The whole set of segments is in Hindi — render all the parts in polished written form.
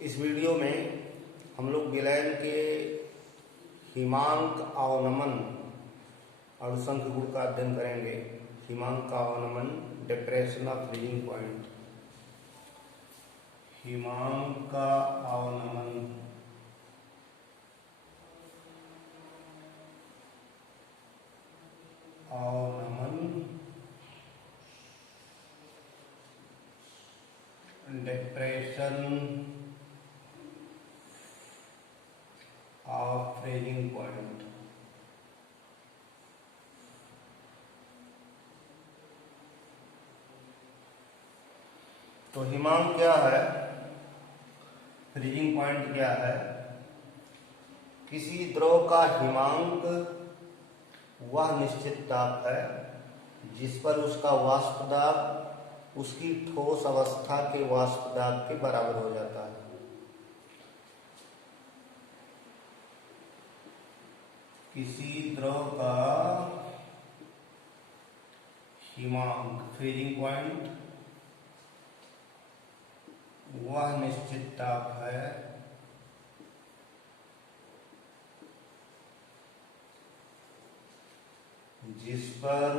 इस वीडियो में हम लोग विलयन के हिमांक अवनमन और संख्य गुण का अध्ययन करेंगे। हिमांक का अवनमन, डिप्रेशन ऑफ फ्रीजिंग पॉइंट। हिमांक का अवनमन, डिप्रेशन ऑफ फ्रीजिंग पॉइंट। तो हिमांक क्या है, फ्रीजिंग पॉइंट क्या है? किसी द्रव का हिमांक वह निश्चित दाब है जिस पर उसका वाष्प दाब उसकी ठोस अवस्था के वाष्प दाब के बराबर हो जाता है। किसी द्रव का हिमांक, फ्रीजिंग पॉइंट, वह निश्चित ताप है जिस पर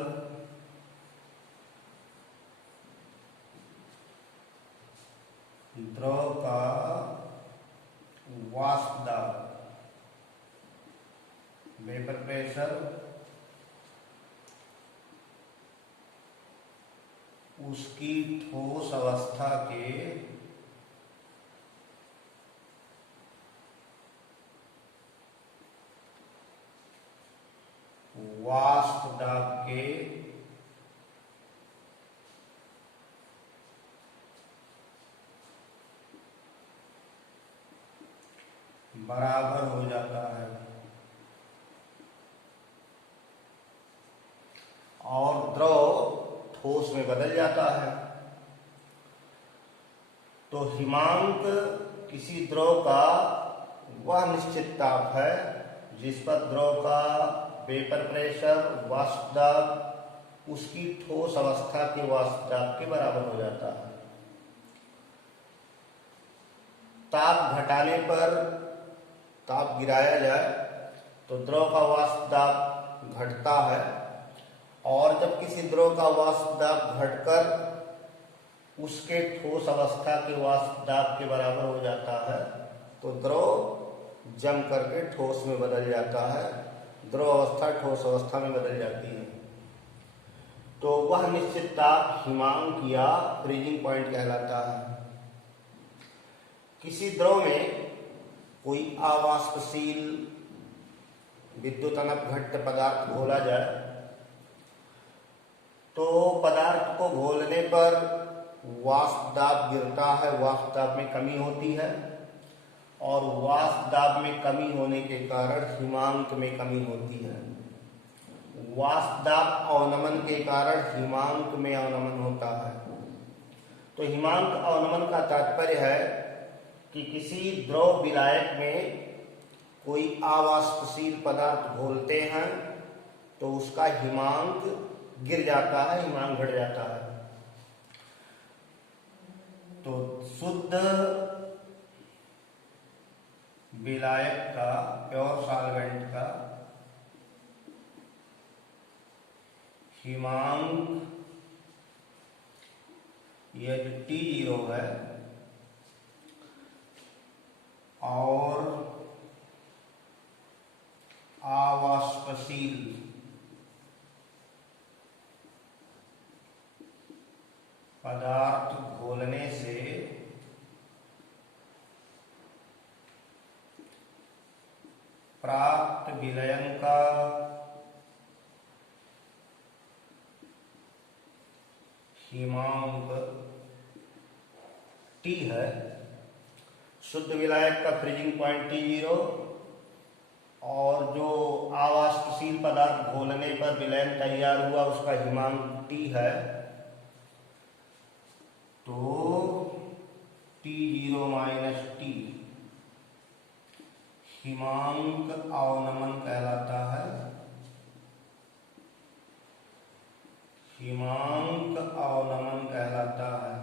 द्रव का वाष्प दाब, वेपर प्रेशर, उसकी ठोस अवस्था के वाष्प दाब के बराबर हो जाता है और द्रव ठोस में बदल जाता है। तो हिमांक किसी द्रव का वह निश्चित ताप है जिस पर द्रव का वेपर प्रेशर, वाष्प दाब उसकी ठोस अवस्था के वाष्प दाब के बराबर हो जाता है। ताप घटाने पर, ताप गिराया जाए तो द्रव का वाष्प दाब घटता है और जब किसी द्रव का वाष्प दाब घटकर उसके ठोस अवस्था के वाष्प दाब के बराबर हो जाता है तो द्रव जम करके ठोस में बदल जाता है। द्रव अवस्था ठोस अवस्था में बदल जाती है। तो वह निश्चित ताप हिमांक या फ्रीजिंग पॉइंट कहलाता है। किसी द्रव में कोई अवाष्पशील विद्युत अनपघट्ट पदार्थ घोला जाए तो पदार्थ को घोलने पर वाष्प दाब गिरता है, वाष्प दाब में कमी होती है और वाष्प दाब में कमी होने के कारण हिमांक में कमी होती है। वाष्प दाब अवनमन के कारण हिमांक में अवनमन होता है। तो हिमांक अवनमन का तात्पर्य है कि किसी द्रव विलायक में कोई अवाष्पशील पदार्थ घोलते हैं तो उसका हिमांक गिर जाता है, हिमांक घट जाता है। तो शुद्ध विलायक का, प्योर सॉल्वेंट का हिमांक यदि T0 है और अवाष्पशील पदार्थ घोलने से प्राप्त विलयन का हिमांक T है। शुद्ध विलायक का फ्रीजिंग पॉइंट T0 और जो अवाष्पशील पदार्थ घोलने पर विलयन तैयार हुआ उसका हिमांक T है। तो T0 माइनस T हिमांक अवनमन कहलाता है। हिमांक अवनमन कहलाता है।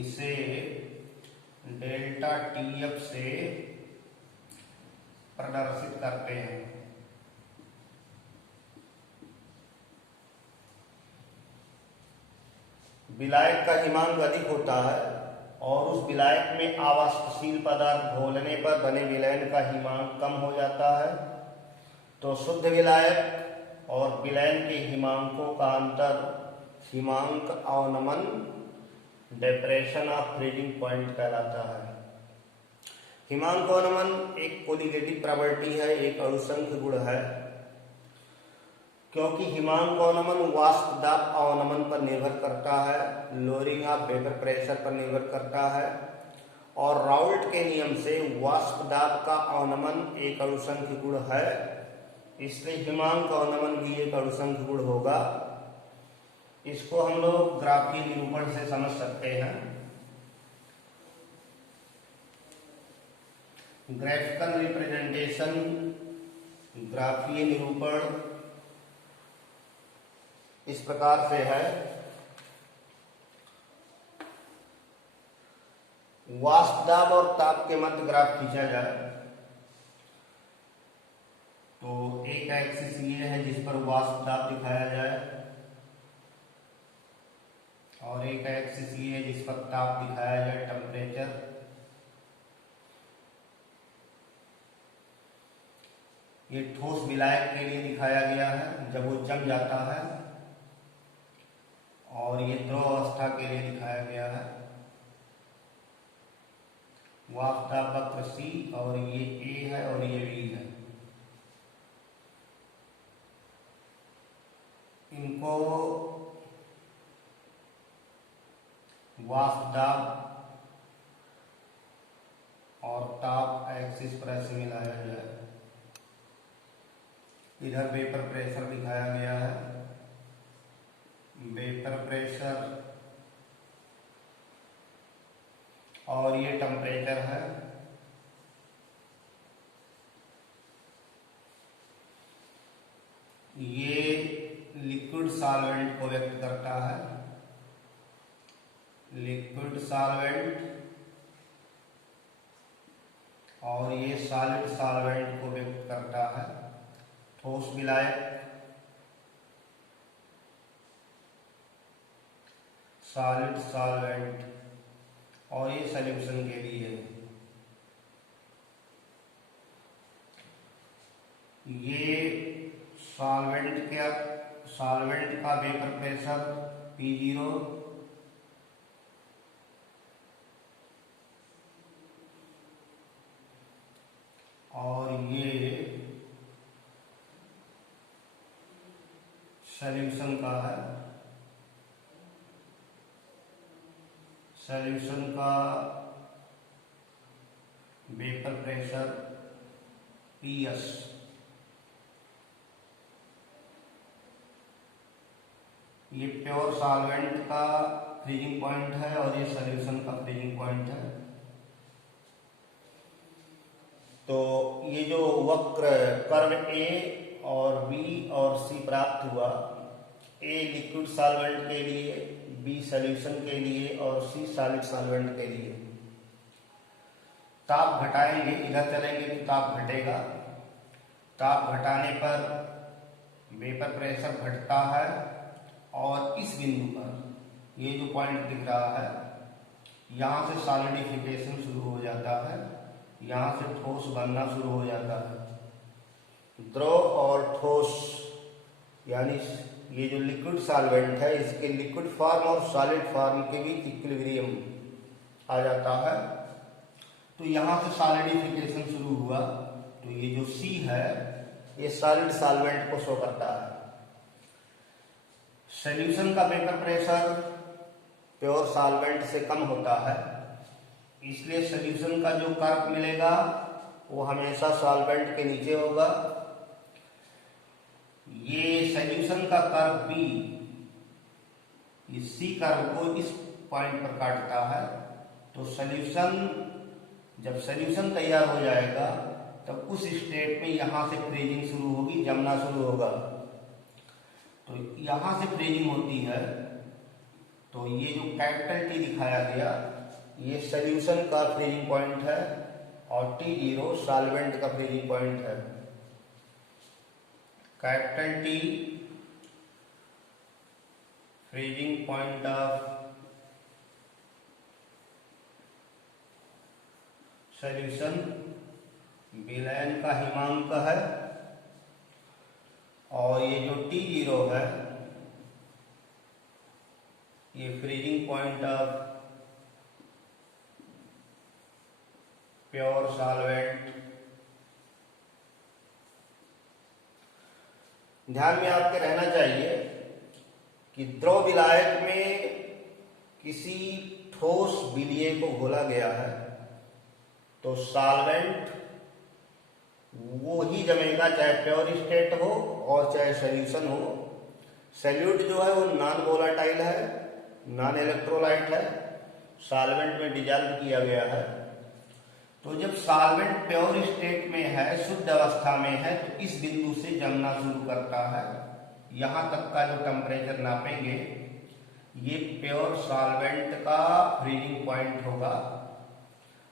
इसे डेल्टा TF से प्रदर्शित करते हैं। विलायक का हिमांक अधिक होता है और उस विलायक में आवाष्पशील पदार्थ घोलने पर बने विलयन का हिमांक कम हो जाता है। तो शुद्ध विलायक और विलयन के हिमांकों का अंतर हिमांक अवनमन डिप्रेशन ऑफ फ्रीजिंग पॉइंट कहलाता है। हिमांक अवनमन एक कोलिगेटिव प्रॉपर्टी है, एक अणुसंख्य गुण है, क्योंकि हिमांक अवनमन वाष्प दाब अवनमन पर निर्भर करता है, लोअरिंग ऑफ वेपर प्रेशर पर निर्भर करता है और राउल्ट के नियम से वाष्प दाब का अवनमन एक अणुसंख्य गुण है, इसलिए हिमांक अवनमन भी एक अणुसंख्य गुण होगा। इसको हम लोग ग्राफीय निरूपण से समझ सकते हैं। ग्राफिकल रिप्रेजेंटेशन, ग्राफीय निरूपण इस प्रकार से है। वाष्प दाब और ताप के मध्य ग्राफ खींचा जाए तो एक एक्सिस ये है जिस पर वाष्प दाब दिखाया जाए और एक एक्सिस ये है जिस पर ताप दिखाया जाए, टेम्परेचर। ये ठोस विलायक के लिए दिखाया गया है जब वो जम जाता है और ये द्रव अवस्था के लिए दिखाया गया है। वाष्प दाब वक्र C और ये A है और ये B है। इनको वाष्प दाब और ताप एक्सिस पर ऐसे मिलाया जाए। इधर वेपर प्रेशर दिखाया गया है, वेपर प्रेशर और ये टेम्परेचर है। ये लिक्विड सॉल्वेंट को व्यक्त करता है, लिक्विड सॉल्वेंट, और ये सॉलिड सॉल्वेंट को व्यक्त करता है। ठोस विलायक, सॉलिड सॉल्वेंट, और ये सॉल्यूशन के लिए ये सॉल्वेंट का वेपर प्रेशर P0 और ये सॉल्यूशन का है, सॉल्यूशन का वेपर प्रेशर PS। ये प्योर सॉल्वेंट का फ्रीजिंग पॉइंट है और ये सॉल्यूशन का फ्रीजिंग पॉइंट है। तो ये जो वक्र कर्व A और B और C प्राप्त हुआ, A लिक्विड सॉल्वेंट के लिए, B सॉल्यूशन के लिए और C सॉलिड सॉल्वेंट के लिए। ताप घटाएंगे, इधर चलेंगे तो ताप घटेगा। ताप घटाने पर वेपर प्रेशर घटता है और इस बिंदु पर ये जो पॉइंट दिख रहा है यहाँ से सॉलिडिफिकेशन शुरू हो जाता है, यहाँ से ठोस बनना शुरू हो जाता है। द्रव और ठोस यानी ये जो लिक्विड सॉल्वेंट है इसके लिक्विड फॉर्म और सॉलिड फॉर्म के बीच इक्विलिब्रियम आ जाता है। तो यहाँ से सॉलिडिफिकेशन शुरू हुआ, तो ये जो C है ये सॉलिड सॉल्वेंट को शो करता है। सॉल्यूशन का वेपर प्रेशर प्योर सॉल्वेंट से कम होता है, इसलिए सॉल्यूशन का जो कर्व मिलेगा वो हमेशा सॉल्वेंट के नीचे होगा। ये सॉल्यूशन का कर्व B इस C कर्व को इस पॉइंट पर काटता है। तो सॉल्यूशन, जब सॉल्यूशन तैयार हो जाएगा तब उस स्टेट में यहाँ से फ्रीजिंग शुरू होगी, जमना शुरू होगा। तो यहाँ से फ्रीजिंग होती है तो ये जो कैपिटल टी दिखाया गया ये सॉल्यूशन का फ्रीजिंग पॉइंट है और T0 सॉल्वेंट का फ्रीजिंग पॉइंट है। Capital T freezing point of solution, विलयन का हिमांक है, और ये जो T0 है ये freezing point of pure solvent. ध्यान में आपके रहना चाहिए कि द्रव विलायक में किसी ठोस विलय को घोला गया है तो सॉल्वेंट वो ही जमेगा, चाहे प्योर स्टेट हो और चाहे सॉल्यूशन हो। सॉल्यूट जो है वो नॉन वोलाटाइल है, नॉन इलेक्ट्रोलाइट है, सॉल्वेंट में डिजॉल्व किया गया है। तो जब सॉल्वेंट प्योर स्टेट में है, शुद्ध अवस्था में है, तो इस बिंदु से जमना शुरू करता है। यहां तक का जो टेम्परेचर नापेंगे ये प्योर सॉल्वेंट का फ्रीजिंग पॉइंट होगा।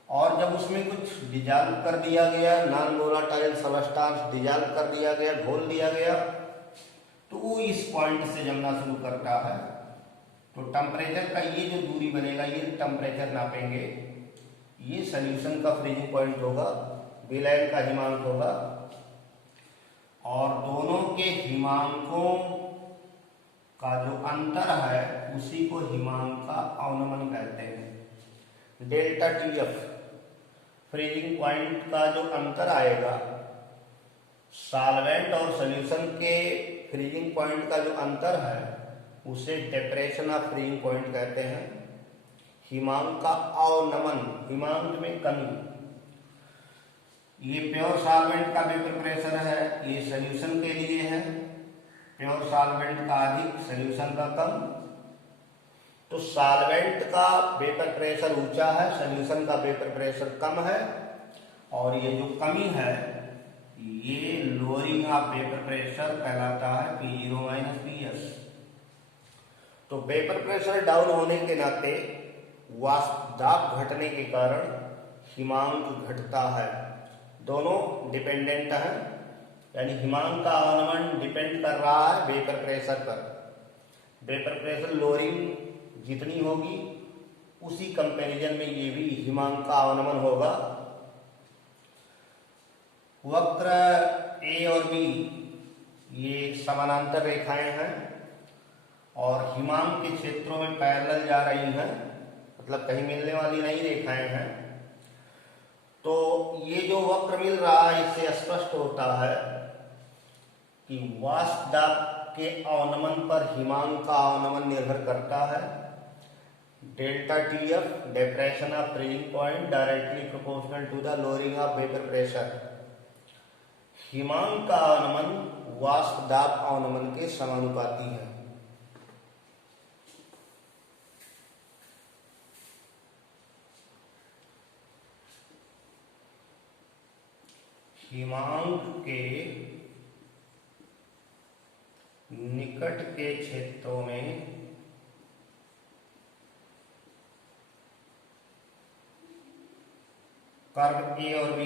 और जब उसमें कुछ डिजॉल्व कर दिया गया, नॉन वोलाटाइल सबस्टांस डिजॉल्व कर दिया गया, घोल दिया गया, तो वो इस पॉइंट से जमना शुरू करता है। तो टेम्परेचर का ये जो दूरी बनेगा, ये टेम्परेचर नापेंगे, ये सॉल्यूशन का फ्रीजिंग पॉइंट होगा, विलयन का हिमांक होगा। और दोनों के हिमांकों का जो अंतर है उसी को हिमांक का अवनमन कहते हैं। डेल्टा TF फ्रीजिंग पॉइंट का जो अंतर आएगा, सॉल्वेंट और सॉल्यूशन के फ्रीजिंग पॉइंट का जो अंतर है उसे डेप्रेशन ऑफ फ्रीजिंग पॉइंट कहते हैं। हिमांक का अवनमन, हिमांक में कमी। ये प्योर सॉल्वेंट का वेपर प्रेशर है, ये सॉल्यूशन के लिए है। प्योर सॉल्वेंट का अधिक, सॉल्यूशन का कम। तो सॉल्वेंट का वेपर प्रेशर ऊंचा है, सॉल्यूशन का वेपर प्रेशर कम है, और ये जो कमी है ये लोअरिंग ऑफ वेपर प्रेशर कहलाता है, P0 - PS। तो वेपर प्रेशर डाउन होने के नाते वाष्प दाब घटने के कारण हिमांक घटता है। दोनों डिपेंडेंट हैं, यानी हिमांक का अवनमन डिपेंड कर रहा है वेपर प्रेशर पर। वेपर प्रेशर लोअरिंग जितनी होगी उसी कंपैरिजन में ये भी हिमांक का अवनमन होगा। वक्र A और B ये समानांतर रेखाएं हैं और हिमांक के क्षेत्रों में पैरेलल जा रही हैं, मतलब कहीं मिलने वाली नहीं रेखाएं हैं। तो ये जो वक्र मिल रहा है इससे स्पष्ट होता है कि वाष्प दाब के अवनमन पर हिमांक का अवनमन निर्भर करता है। Delta TF depression of freezing point directly proportional to the lowering of vapor pressure। हिमांक का अवनमन वाष्प दाब अवनमन के समानुपाती है। हिमांक के निकट के क्षेत्रों में कर्व A और B,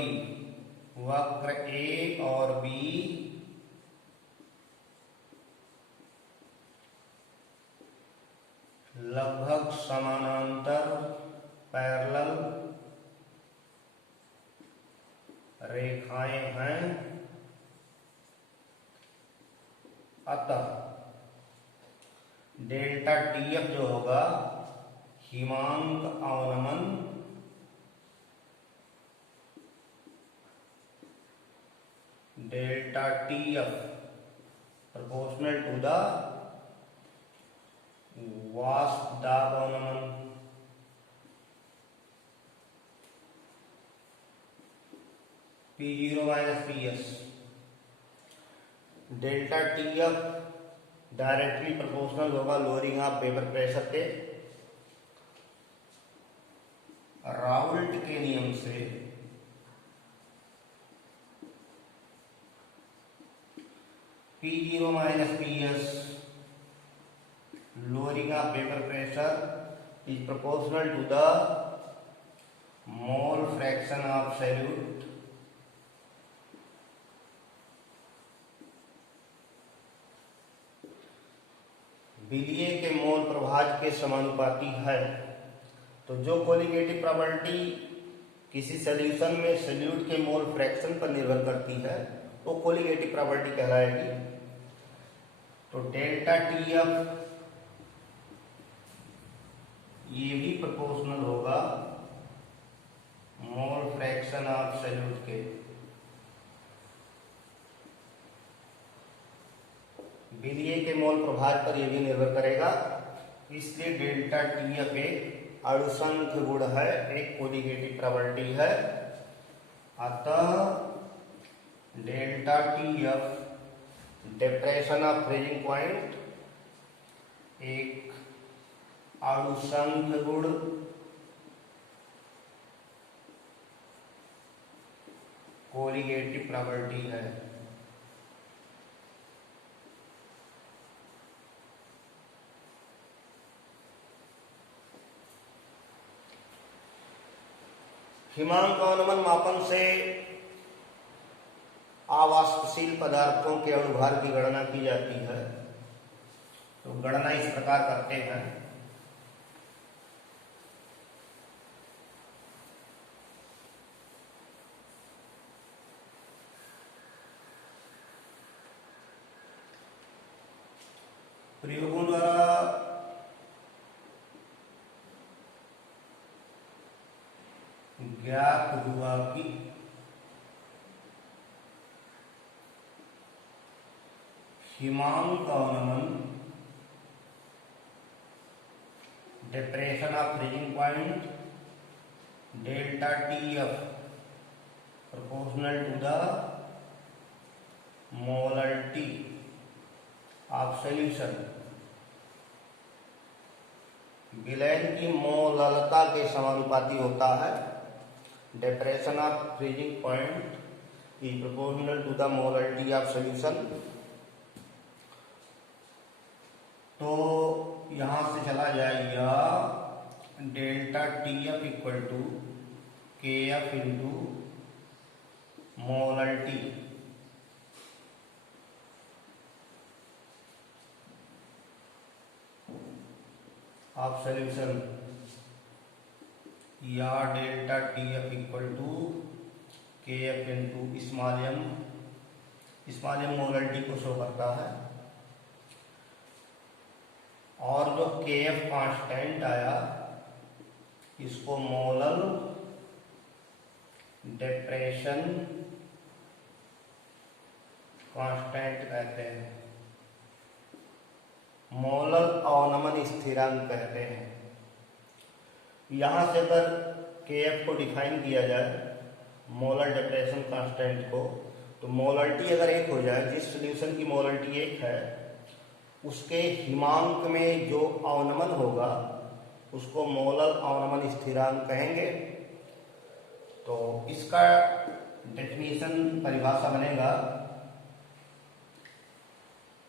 वक्र A और B लगभग समानांतर पैरेलल रेखाएं हैं। अतः डेल्टा TF जो होगा हिमांक अवनमन delta TF proportional to the वाष्प दाब अवनमन P0 - PS। Delta TF directly proportional होगा लोअरिंग ऑफ वेपर प्रेशर के। राउल्ट के नियम से P0 - PS lowering lowering of vapor pressure is proportional to the mole fraction of solute विलीय के मोल प्रभाज के समानुपाती है। तो जो कोलिगेटिव प्रॉपर्टी किसी सॉल्यूशन में सोल्यूट के मोल फ्रैक्शन पर निर्भर करती है वो कोलिगेटिव प्रॉपर्टी कहलाएगी। तो डेल्टा टी एफ ये भी प्रोपोर्शनल होगा मोल फ्रैक्शन ऑफ सोल्यूट के। विलीय के मोल प्रभाज पर यह भी निर्भर करेगा, इसलिए डेल्टा टी एफ एक अणुसंख्य गुण है, एक कोलिगेटिव प्रॉपर्टी है। अतः delta T F depression of freezing point एक अणुसंख्य गुण कोलिगेटिव प्रॉपर्टी है। हिमांक अनुमान मापन से अवाष्पशील पदार्थों के अणुभार की गणना की जाती है। तो गणना इस प्रकार करते हैं। प्रयोगों द्वारा ज्ञात हुआ कि हिमांक अनुमान depression of freezing point delta T F proportional to the molarity of solution विलयन की मोललता के समानुपाती होता है। Depression of freezing point is proportional to the molarity of solution. तो यहां से चला जाएगा delta T F equal to K F into molarity of solution या delta T F equal to K F into small M molarity को शो करता है। और जो के एफ कांस्टेंट आया इसको मोलल डिप्रेशन कांस्टेंट कहते हैं, मोलल अवनमन स्थिरांक कहते हैं। यहां से अगर के एफ को डिफाइन किया जाए मोलर डिप्रेशन कांस्टेंट को, तो मोलरिटी अगर एक हो जाए, जिस सॉल्यूशन की मोलरिटी एक है उसके हिमांक में जो अवनमन होगा उसको मोलल अवनमन स्थिरांक कहेंगे। तो इसका डेफिनेशन परिभाषा बनेगा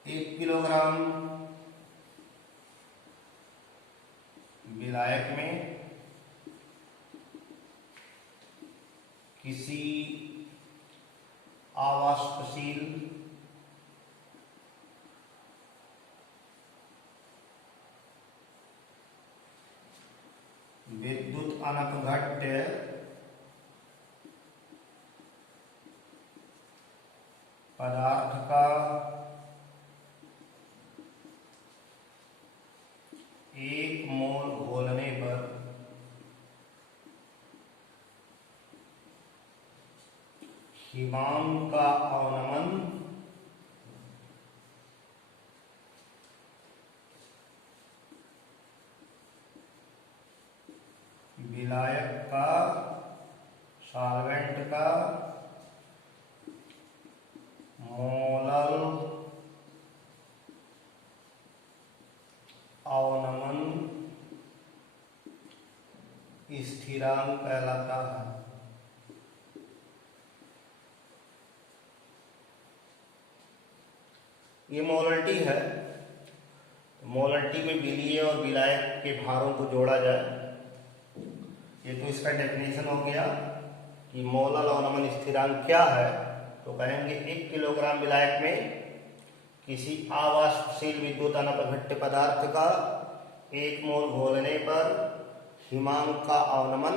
1 किलोग्राम विलायक में किसी अवाष्पशील विद्युत अनपघट्य पदार्थ का 1 मोल घोलने पर हिमांक का अवनमन विलायक का सॉल्वेंट का मोलल अवनमन स्थिरांक कहलाता है। ये मोलरिटी है, मोलरिटी में विलीय और विलायक के भारों को जोड़ा जाए। ये तो इसका डेफिनेशन हो गया कि मोलल अवनमन स्थिरांक क्या है। तो कहेंगे 1 किलोग्राम विलायक में किसी अवाष्पशील विद्युत अनपघट्य पदार्थ का 1 मोल घोलने पर हिमांक का अवनमन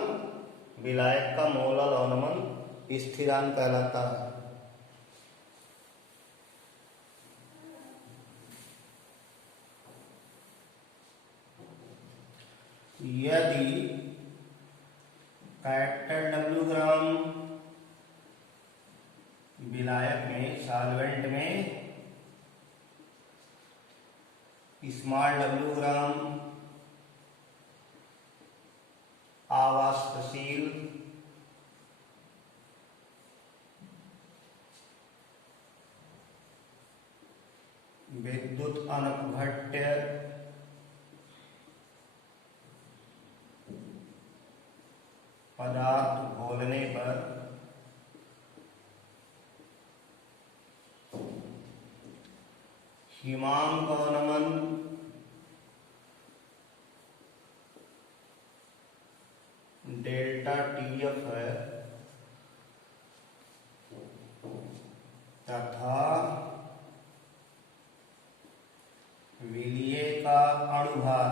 विलायक का मोलल अवनमन स्थिरांक कहलाता है। यदि कैपिटल W ग्राम विलायक में सॉल्वेंट में स्मॉल w ग्राम अवाष्पशील विद्युत अनपघट्य पदार्थ घोलने पर हिमांक अवनमन डेल्टा TF है तथा विलीय का अणुभार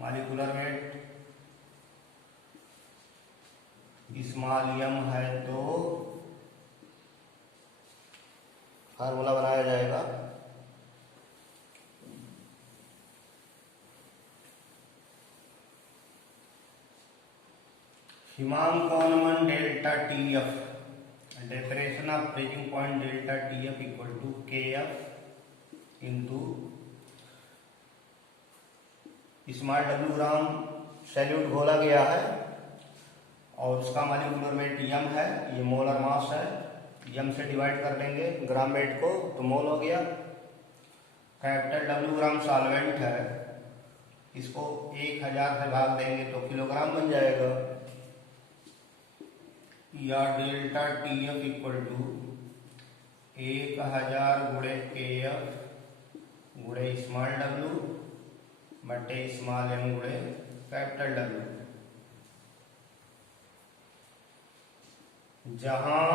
मॉलिक्यूलर वेट स्मॉल m है तो फार्मूला बनाया जाएगा। हिमांक अवनमन delta TF definition of freezing point delta TF equal to KF into small w gram solute घोला गया है और उसका मॉलिक्यूलर वेट m है, ये मोलर मास है, m से डिवाइड कर देंगे ग्राम वेट को तो मोल हो गया। कैपिटल W ग्राम सॉल्वेंट है, इसको 1000 से भाग देंगे तो किलोग्राम बन जाएगा। या डेल्टा TF इक्वल टू 1000 गुणे KF गुणे स्मॉल w बटे स्मॉल m गुणे कैपिटल W, जहां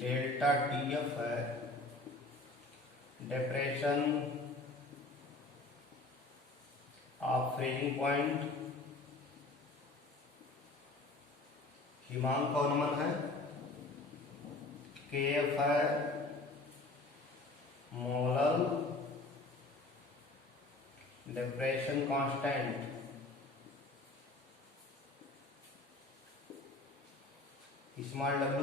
डेल्टा TF है डिप्रेशन ऑफ फ्रीजिंग पॉइंट, हिमांक का अवनमन है, KF है molal depression constant, small w